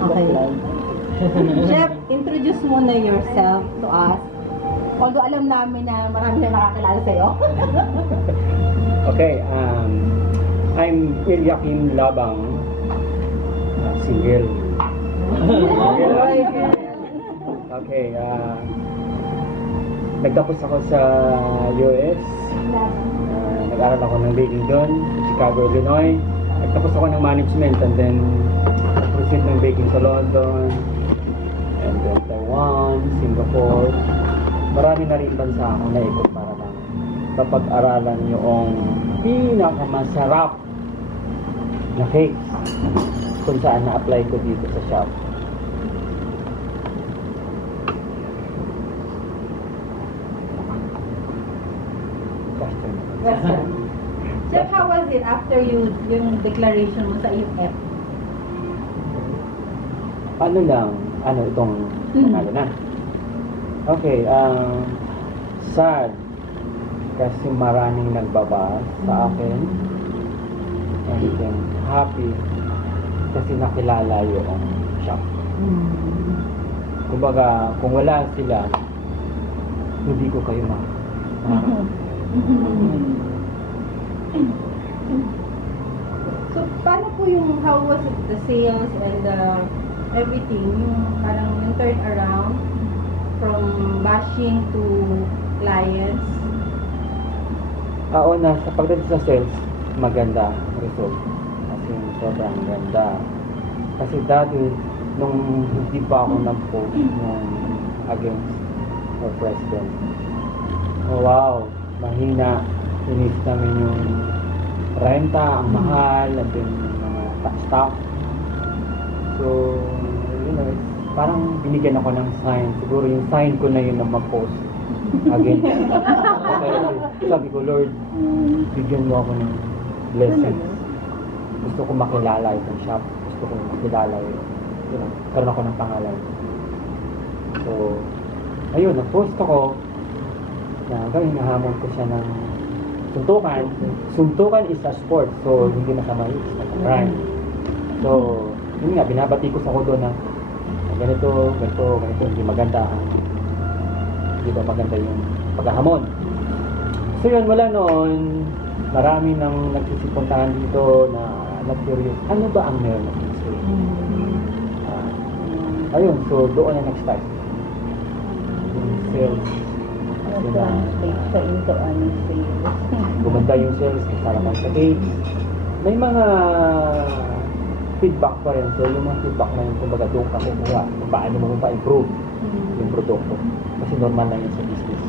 Okay. Chef, introduce muna yourself to us. Although alam namin na marami na nakakilala sa'yo. Okay, I'm Eliakim Labang, single. Okay, nagtapos ako sa US. Nag-aral ako ng baking doon, sa Chicago, Illinois. Nagtapos ako ng management and then proceed ng baking sa London, and then Taiwan, Singapore. Marami na rin bansa akong naikot para lang kapag-aralan yung pinakamasarap na cakes kung saan na-apply ko dito sa shop. Chef, how was it after yung declaration mo sa UF? Ano lang, itong pangalan na. Okay, sad kasi maraming nagbabas sa akin, and then happy kasi nakilala yung shop. Kumbaga, kung wala sila, hindi ko kayo So, paano po yung, how was it, the sales and everything, yung parang yung turn around from bashing to clients? Una, sa pagdating sa sales, maganda result. Kasi sobrang ganda. Kasi dati, nung hindi pa ako nag-post ng against our president, oh wow, mahina. Inis namin yung renta, ang mahal, at yung mga stock. So, parang binigyan ako ng sign. Siguro yung sign ko na yun na mag-post against. Sabi ko, Lord, bigyan mo ako ng blessings. Gusto ko makilala itong shop. Gusto ko makilala karoon ako ng pangalan. So, ayun, nag-post ako na gawin, nahamon ko siya ng suntukan. Suntukan is a sport, so hindi masama yun, it's a crime. So, yun nga, binabati ko sa ko doon na ganito, hindi maganda. Hindi ba maganda yung paghahamon. So yun, mula noon, marami nang nagsisipuntahan dito na curious, ano ba ang meron ng history? Ayun, so doon na nag-start. Yung sales. Gumanda yung sales, kasalaman sa cakes. May mga feedback pa rin. So yung mga feedback na yun, kumbaga doon ka kukuha kung paano mo pa-improve yung produkto. Kasi normal lang yun sa business.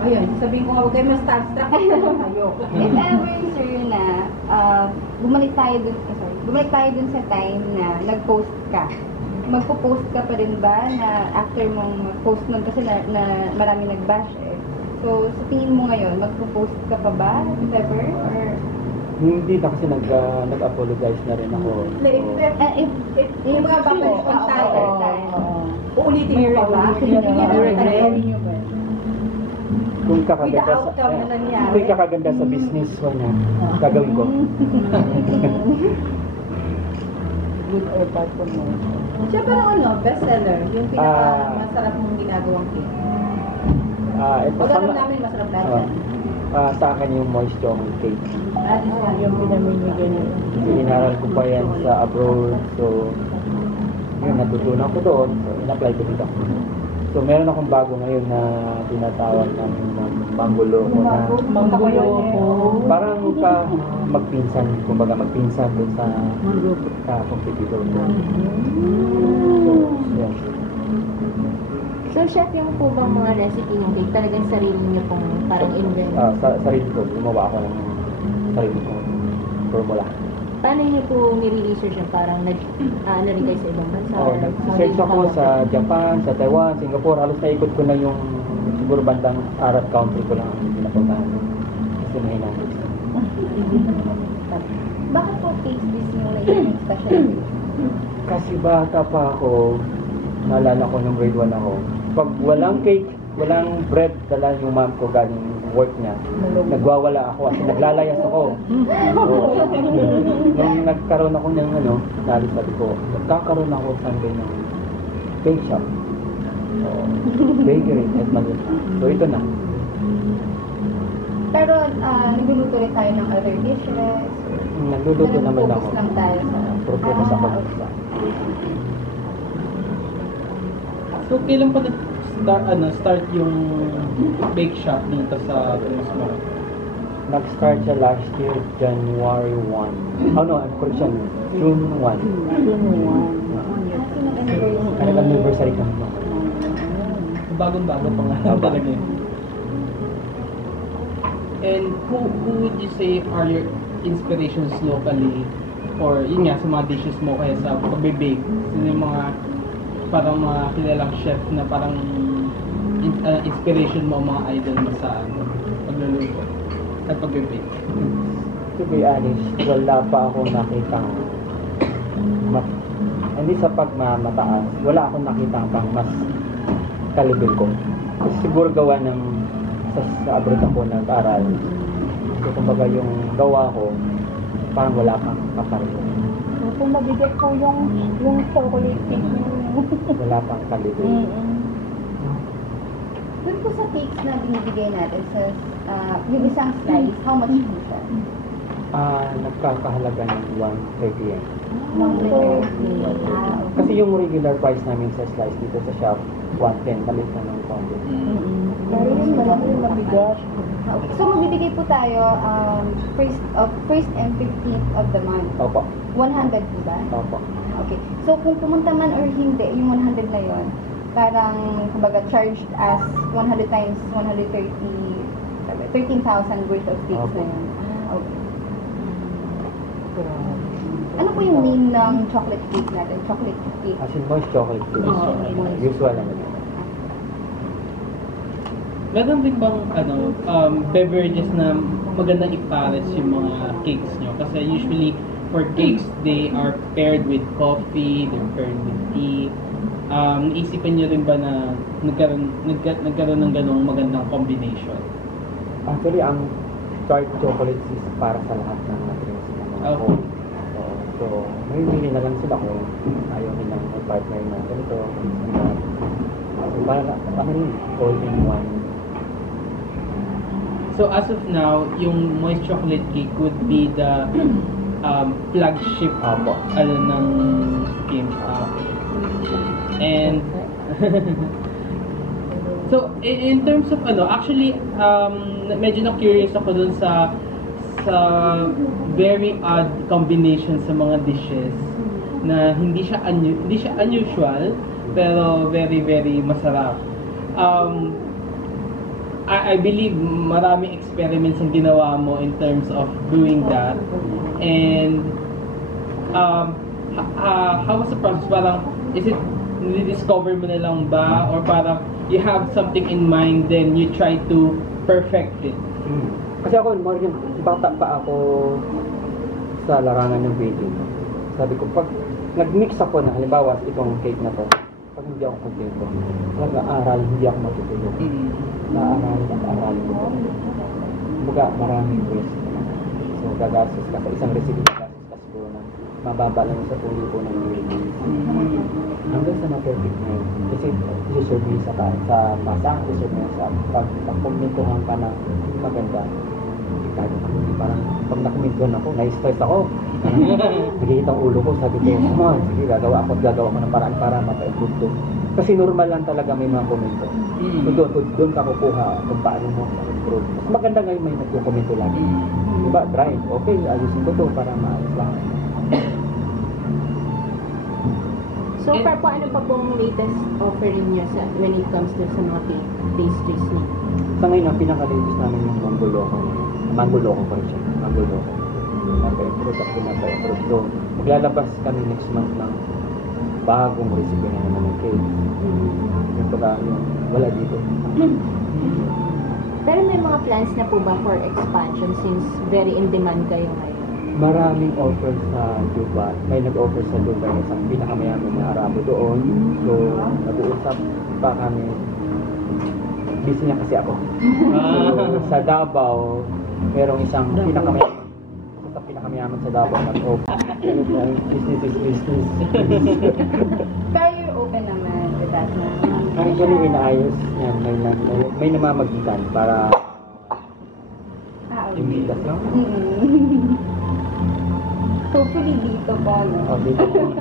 Ayun, sabihin ko nga, huwag kayo ma-starstruck tayo. If ever, sir, na bumalik tayo dun sa time na nag-post ka, magpo-post ka pa rin ba na after mong mag-post nun kasi na marami nag-bash eh. So, sa tingin mo ngayon, magpo-post ka pa ba if ever? Or Hindi na kasi nag-apologize na rin ako. If mga babalik ang tayo, uulitin mo pa ba? Hindi nyo ba? Kung kakaganda sa business ko na, gagawin ko. good or bad promotion? Siya parang bestseller, yung pinaka-masarap mong ginagawang cake. Ito alam namin masarap lahat. Sa akin yung moist chocolate cake. Yung pinamimigay niya. Inaral ko pa yan sa abroad. So, yun, natutunan ko doon. So, in-apply ko dito. So, meron akong bago ngayon na tinatawag ng mangguloko na parang magpinsan, kumbaga magpinsan doon sa competitor ko. So, yes. So, chef, yung po bang mga recipe ng cake, talagang sarili niyo pong parang invent? Sarili ko, gumawa ako ng sarili ko formula. Paano niyo po nire-research yung parang ano rin kayo sa ibang bansa? Nag-search ako sa Japan, sa Taiwan, Singapore. Halos naikot ko na yung siguro bandang Arab country ko lang ang pinapuntahan. Kasi mahina. Bakit po cake this yung naging specialty? Kasi bata pa ako, naalala ko nung grade 1 ako. Pag walang cake, walang bread, dala yung mom ko galing work niya, nagwawala ako kasi naglalayas ako. So, nung nagkaroon ako ng sabi ko, magkakaroon ako Sunday ng bake shop. So, bakery at Manila. So, ito na. Pero nagluluto rin tayo ng other dishes. Nagluluto naman ako. Focus lang tayo sa... Focus ako. So, kailan pa start yung bake shop dito sa Pinosmore? Nag-start siya last year, January 1. Oh no, correction, June 1. Nag-anniversary kami. Bagong-bago pa nga talaga yun. And who would you say are your inspirations locally or yun nga sa mga dishes mo kaya sa pagbe-bake? Sino yung mga parang mga kilalang chef na parang inspiration mo, mga idol mo sa pagluluto at pagbe-bake? To be honest, wala pa akong nakitang hindi sa pagmamataas, wala akong nakitang pang mas kalibin ko. Kasi siguro gawa ng sa abroad ako nag-aral. So, kumbaga yung gawa ko, parang wala pang kapareho. Kung mabigat po yung chocolate cake Wala pang kalibin. Doon po sa cakes na binibigay natin sa yung isang slice, how much po siya? Nagkakahalaga ng 130 yen. 130. Kasi yung regular price namin sa slice dito sa shop, 110, malit na ng konti. Pero yung malaki yung mabigat. Okay. So magbibigay po tayo first and 15th of the month. Opo. 100 po ba? Opo. Okay. So kung pumunta man or hindi, yung 100 na yon, parang kumbaga charged as 100 times 130, 13,000 worth of cakes na yun. Okay. Ano po yung name ng chocolate cake natin? Chocolate cake. As in moist chocolate cake. Usual naman yun. Meron din bang beverages na magandang ipares yung mga cakes nyo? Kasi usually for cakes, they are paired with coffee, they're paired with tea. Naisipan nyo rin ba na nagkaroon ng ganong magandang combination? Actually, ang dark chocolates is para sa lahat ng drinks na Okay. So, may bili na lang sila kung ayaw nilang may partner na ganito. So, para rin all in one. So as of now, yung moist chocolate cake would be the flagship Opo. ng game. And so in terms of actually medyo na-curious ako dun sa very odd combination sa mga dishes na hindi siya unusual pero very very masarap. I believe maraming experiments ang ginawa mo in terms of doing that. And how was the process? Parang, is it, discover mo na lang ba? Or parang, you have something in mind, then you try to perfect it? Kasi ako, bata pa ako sa larangan ng baking. Sabi ko, pag nag-mix ako na, halimbawa, itong cake na to, pag hindi ako kontento, nag-aaral, hindi ako matutulog. Naaral ko. Kumbaga, maraming waste. So, gagastos ka sa isang recipe, gagastos ka siguro ng mababa lang sa tuloy ko ng ingredients. Hanggang sa ma-perfect na yun. Kasi, isi-serve mo sa masa, isi-serve mo sa pag-kumintuhan ka na maganda. Hindi parang, pag nakumintuhan ako, na-stress ako. Nagigit ang ulo ko, sabi ko, come on, sige, gagawa ko ng paraan para mapa-improve to. Kasi normal lang talaga may mga komento. Doon ka kukuha kung paano mo ma-improve. Mas maganda ngayon may nagkukomento lagi. Diba, try. Okay, ayusin ko to para maayos lang. So far po, ano pa pong latest offering niya when it comes to sa mga pastries niya? Sa ngayon, ang pinaka-latest namin yung Mango Loco. Napa-improve at pinapa-improve. So, maglalabas kami next month ng bagong recipe na naman ng cake. Yung pagka wala dito. Pero may mga plans na po ba for expansion since very in demand kayo ngayon? Maraming offers sa Dubai. May nag-offer sa Dubai na isang pinakamayaman na Arabo doon. So, nag-uusap pa kami busy na kasi ako. Ah. So, sa Davao, merong isang pinakamayaman sa Davao na business is business. Pero you're open naman with that na. Actually, inaayos yan. May namamagitan para Okay. imitas, no? Hopefully dito po, no? O, dito po.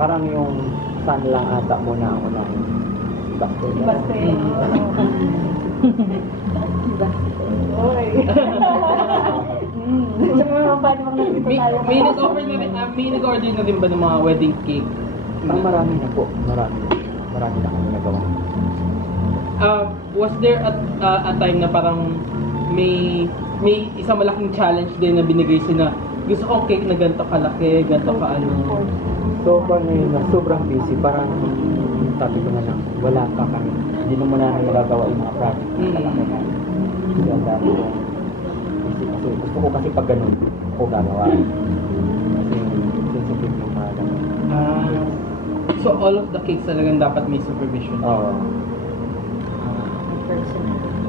Parang yung sun lang ata muna ako na basto. Basta yun. Oy. May nag-offer na rin, may nag-order na rin ba ng mga wedding cake? Parang marami na po. Marami na kami nagawa. Was there a time na parang may isang malaking challenge din na binigay sila na gusto kong cake na ganito kalaki, ganito ka ano? So far ngayon na sobrang busy, parang sabi ko na lang, wala pa kami. Hindi na muna namin nagagawa yung mga project na kalaki na. Kasi ang dami kong busy kasi gusto ko kasi pag ganun ako gagawa. Kasi sensitive yung mga ganun. So all of the cakes talagang dapat may supervision. Oo.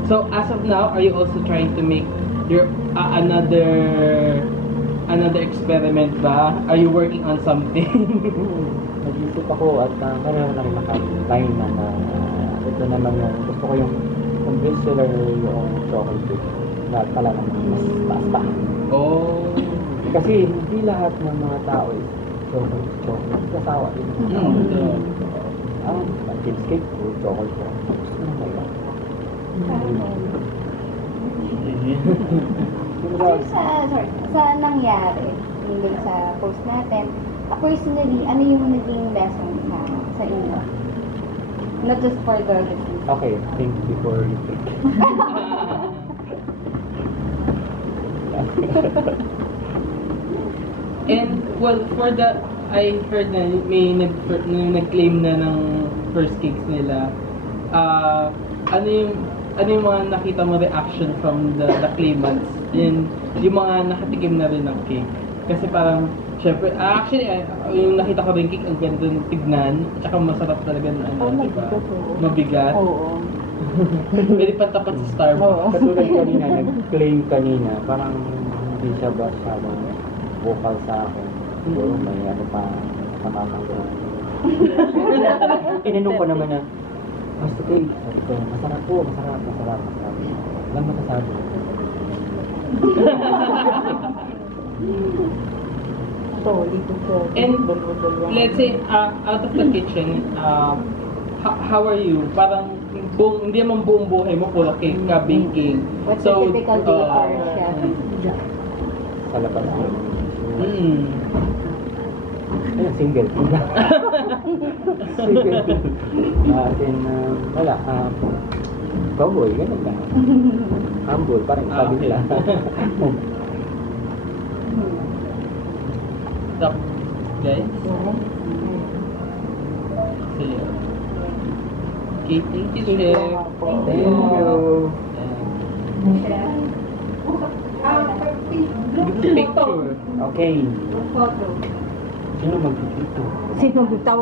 So as of now, are you also trying to make your another experiment ba? Are you working on something? Nag-isip ako at meron na rin naka-line na ito naman yung gusto ko yung best seller yung chocolate cake na talagang mas taas pa. Oh. Kasi hindi lahat ng mga tao is chocolate. Kasawa din. Chips cake, chocolate ko. Ano ba yun? Sa nangyari, yung sa post natin, personally, ano yung naging lesson sa inyo? Not just for the listeners. Okay, think before you think. And well, for the I heard na may nag-claim na ng first cakes nila. Ano yung mga nakita mo reaction from the claimants? And yung mga nakatikim na rin ng cake. Kasi parang syempre, actually, yung nakita ko rin cake, ang ganda ng tignan, at saka masarap talaga na ano, diba? Mabigat. Oo. Pwede pa tapat sa Starbucks. Katulad kanina, nag-claim kanina, parang hindi siya ba vocal sa akin. Siguro may ano pa kamatang ko. Tinanong ko naman na, Master Cake, sabi ko, masarap po, masarap. Walang matasabi. And let's say, out of the kitchen, how are you? Parang hindi naman buong buhay mo, puro cake ka, baking. What's the typical day hour chef? Sa labas ko. Ayun, single. Single. Then, wala. Cowboy, ganun lang. Humble, parang sabi nila. Stop, guys. See you. Okay, thank you, Chef. Thank you. Picture. Okay. Photo. Sino mag-picture? Sino tawag